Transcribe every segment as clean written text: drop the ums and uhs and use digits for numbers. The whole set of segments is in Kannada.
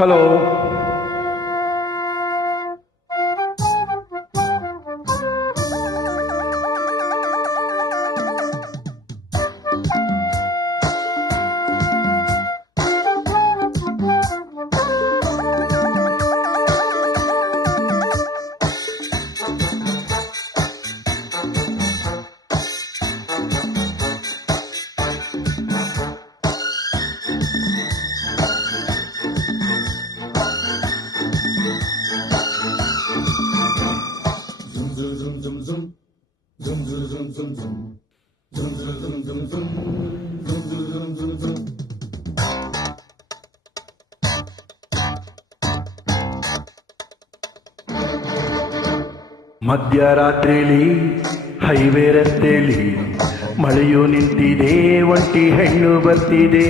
ಹಲೋ. ಮಧ್ಯರಾತ್ರಿಲಿ ಹೈವೇ ರಸ್ತೆಯಲ್ಲಿ ಮಳೆಯು ನಿಂತಿದೆ, ಒಂಟಿ ಹೆಣ್ಣು ಬರ್ತಿದೆ.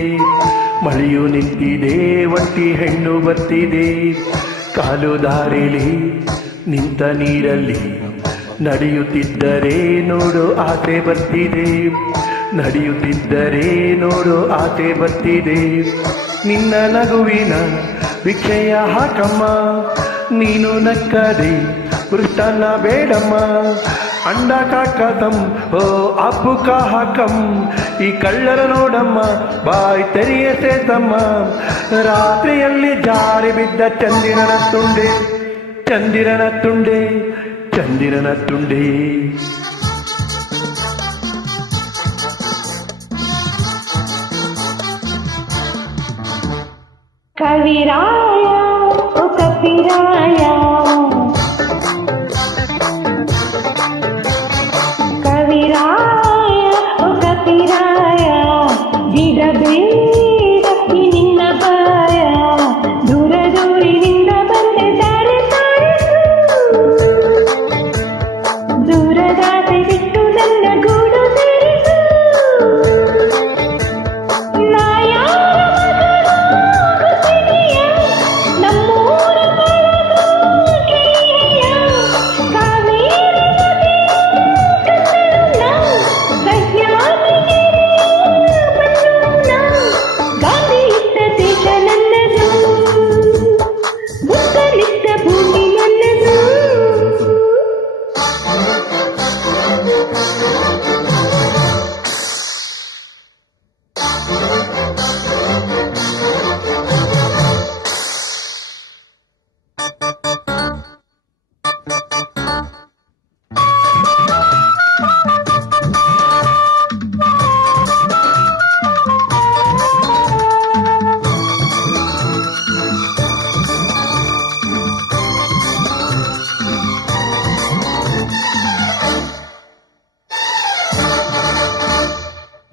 ಮಳೆಯು ನಿಂತಿದೆ, ಒಂಟಿ ಹೆಣ್ಣು ಬರ್ತಿದೆ. ಕಾಲು ದಾರಿಲಿ ನಿಂತ ನೀರಲ್ಲಿ ನಡೆಯುತ್ತಿದ್ದರೆ ನೋಡು ಆಸೆ ಬರ್ತಿದೆ. ನಡೆಯುತ್ತಿದ್ದರೆ ನೋಡು ಆಸೆ ಬರ್ತಿದೆ. ನಿನ್ನ ನಗುವಿನ ಭಿಕ್ಷೆಯ ಹಾಕಮ್ಮ, ನೀನು ನಕ್ಕದೆ ಪೃಷ್ಠನ ಬೇಡಮ್ಮ. ಅಂಡ ಕಾಕತಂ ಓ ಅಪ್ಪು ಕಾಹಕಂ, ಈ ಕಳ್ಳರ ನೋಡಮ್ಮ ಬಾಯ್ ತೆರೆಯ ಸೇತಮ್ಮ. ರಾತ್ರಿಯಲ್ಲಿ ಜಾರಿ ಬಿದ್ದ ಚಂದಿರನ ತುಂಡೆ, ಚಂದಿರನ ತುಂಡೆ, ಚಂದಿರನ ತುಂಡೆ. ಕವಿರಾಯ ಓ ಕಪಿರಾಯ, ಕವಿರಾಯ ಓ ಕಪಿರಾಯ, ಬಿಡಬೇಡ ಈ ನಿನ್ನ ಬಾಯ. ದೂರ ದೂರಿನಿಂದ ಬಂದೆ ದಾರಿ ತೋರಿಸು, ದೂರದಾಸೆ ಬಿಟ್ಟು ನನ್ನ ಗೂಡು ಸೇರಿಸು.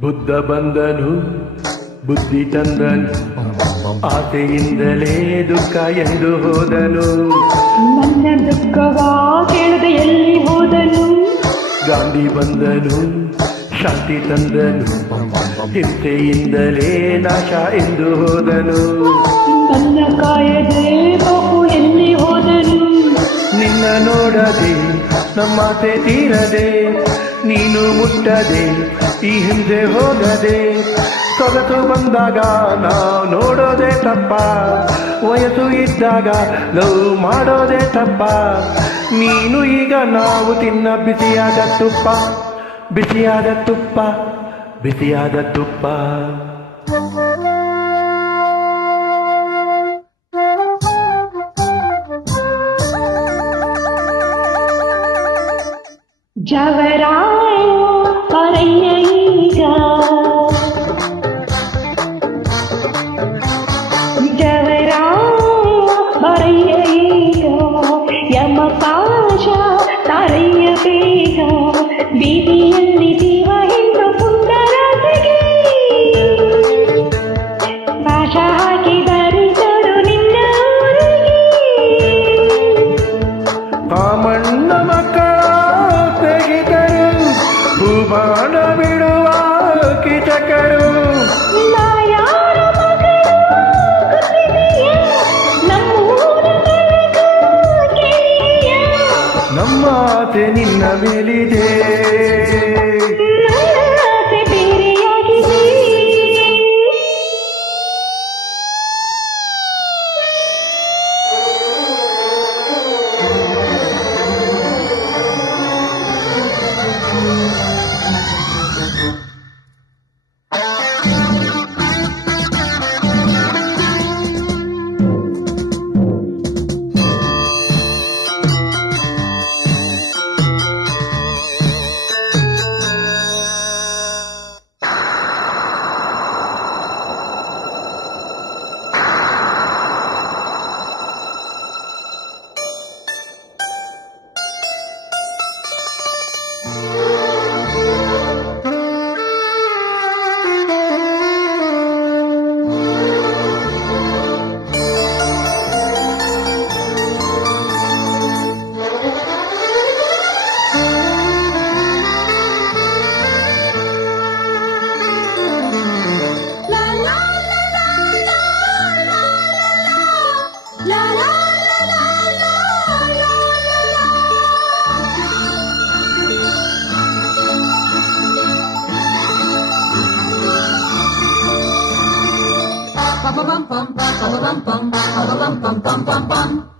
ಬುದ್ಧ ಬಂದನು, ಬುದ್ಧಿ ತಂದನು, ಆಸೆಯಿಂದಲೇ ದುಃಖ ಎಂದು ಹೋದನು. ನನ್ನ ದುಃಖವ ಕೇಳದೆ ಎಲ್ಲಿ ಹೋದನು. ಗಾಂಧಿ ಬಂದನು, ಶಾಂತಿ ತಂದನು, ಹಿಂಸೆಯಿಂದಲೇ ನಾಶ ಎಂದು ಹೋದನು. ನನ್ನ ಕಾಯದೆ ಬಾಪು ಎಲ್ಲಿ ಹೋದನು. ನಿನ್ನ ನೋಡದೆ ನಮ್ಮಾಸೆ ತೀರದೆ, ನೀನು ಮುಟ್ಟದೆ ಈ ಹಿಂದೆ ಹೋಗದೆ. ಸೊಗಸು ಬಂದಾಗ ನಾವು ನೋಡೋದೇ ತಪ್ಪ, ವಯಸ್ಸು ಇದ್ದಾಗ ಲವ್ ಮಾಡೋದೇ ತಪ್ಪ. ನೀನು ಈಗ ನಾವು ತಿನ್ನ ಬಿಸಿಯಾದ ತುಪ್ಪ, ಬಿಸಿಯಾದ ತುಪ್ಪ, ಬಿಸಿಯಾದ ತುಪ್ಪ. ಜವರಾಯ ಪರಯ್ಯ ಈಗ, ಜವರಾಯ ಪರಯ್ಯ ಈಗ, ಯಮಪಾಶ ತಾರಯ್ಯ ಬೇಗ. ಬೀದಿಯಲ್ಲಿ ಜೀವ ಹೆಣ್ಣು ಸುಂದರತೆಗೆ ಭಾಷ ಹಾಕಿ ಧರಿಸಲು ನಿನ್ನ ಊರಿಗೆ. ಕಾಮಣ್ಣ ಮಕ್ಕಳ ಭೂಮಾನ ಬಿಡುವ ಕೀಚಕರು. ನಮ್ಮ ಆಸೆ ನಿನ್ನ ಮೇಲಿದೆ, ಬೇರೆಯಾಗಿದೆ.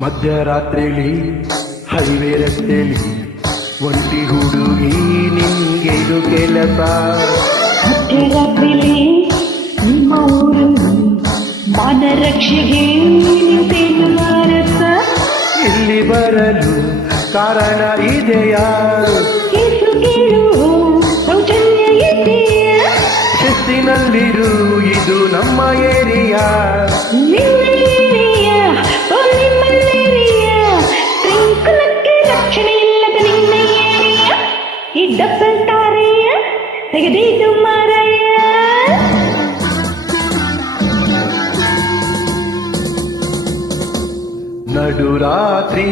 ಮಧ್ಯರಾತ್ರಿಲಿ ಹೈವೇ ರಸ್ತೆಲಿ ಒಂಟಿ ಹುಡುಗಿ ನಿನ್ಗೆ ಇದು ಕೆಲಸ. ಮಧ್ಯರಾತ್ರಿಲಿ ನಿಮ್ಮ ಊರು ಮಾನರಕ್ಷೆಗೆ ನಿಂತೇನು ಅರಸ. ಇಲ್ಲಿ ಬರಲು ಕಾರಣ ಇದೆಯಾ? ಕೇಸು ಕೇಳು ಸೌಜನ್ಯ ಇದೆಯಾ? ಶಿಸ್ತಿನಲ್ಲಿರು, ಇದು ನಮ್ಮ ಏರಿಯಾ. ನಿಮ್ಮ ಏರಿಯಾ, ಓ ನಿಮ್ಮ ಏರಿಯಾ. ಶೃಂಖಲಕ್ಕೆ ರಕ್ಷಣೆ ಇಲ್ಲದ ನಿಮ್ಮ ಏರಿಯಾ. ಈ ಡಬ್ಬಲ್ ತಾರೆಯ ತೆಗೆದಿದ್ದು ಮಾರಾಯ. ನಡುರಾತ್ರಿ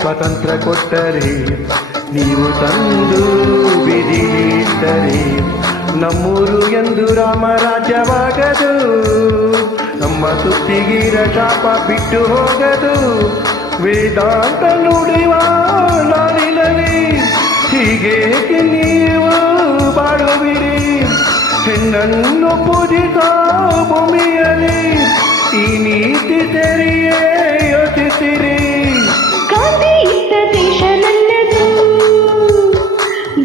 ಸ್ವತಂತ್ರ ಕೊಟ್ಟರೆ ನೀವು ತಂದು ಬಿದಿಲಿಟ್ಟರೆ ನಮ್ಮೂರು ಎಂದು ರಾಮರಾಜ್ಯವಾಗದು. ನಮ್ಮ ಸುತ್ತಿಗಿರ ಶಾಪ ಬಿಟ್ಟು ಹೋಗದು. ವೇದಾಂತ ನುಡಿವ ನಾಡಿನಲ್ಲಿ ಹೀಗೇಕೆ ನೀವು ಬಾಳುವಿರಿ? ಹೆಣ್ಣನ್ನು ಪೂಜಿಸ ಭೂಮಿಯಲ್ಲಿ ಈ ನೀತಿ ತೆರೆಯೇ ಯೋಚಿಸಿರಿ. ಗಾಂಧಿ ಇದ್ದ ದೇಶ ನನ್ನದು,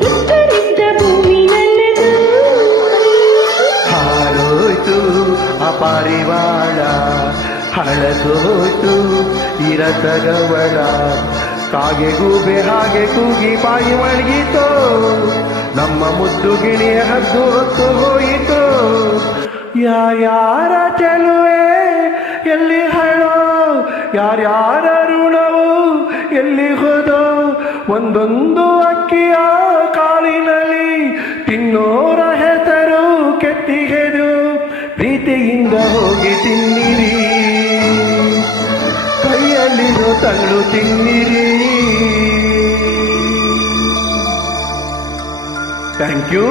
ಬುದ್ಧನಿದ್ದ ಭೂಮಿ ನನ್ನದು. ಹಾರೋಯ್ತು ಅಪಾರಿವಾಳ, ಹಳಸೋಯ್ತು ಇರಸಗವಳ. ಕಾಗೆ ಗೂಬೆ ಹಾಗೆ ಕೂಗಿ ಬಾಯಿ ಮಣಗಿತೋ, ನಮ್ಮ ಮುದ್ದು ಗಿಣಿಯ ಹದ್ದು ಹೊತ್ತು ಹೋಯಿತು. ಯಾರ್ಯಾರ ಚೆಲುವೆ ಎಲ್ಲಿ ಹಳೋ, ಯಾರ್ಯಾರ ಋಣವು ಎಲ್ಲಿ ಹೋದೋ. ಒಂದೊಂದು ಅಕ್ಕಿಯ ಕಾಲಿನಲ್ಲಿ ತಿನ್ನೋರ ಹೆಸರು ಕೆತ್ತಿಗೆದು. ಪ್ರೀತಿಯಿಂದ ಹೋಗಿ ತಿನ್ನಿರಿ, ಕೈಯಲ್ಲಿರೋ ತಳ್ಳು ತಿನ್ನಿರಿ. Thank you.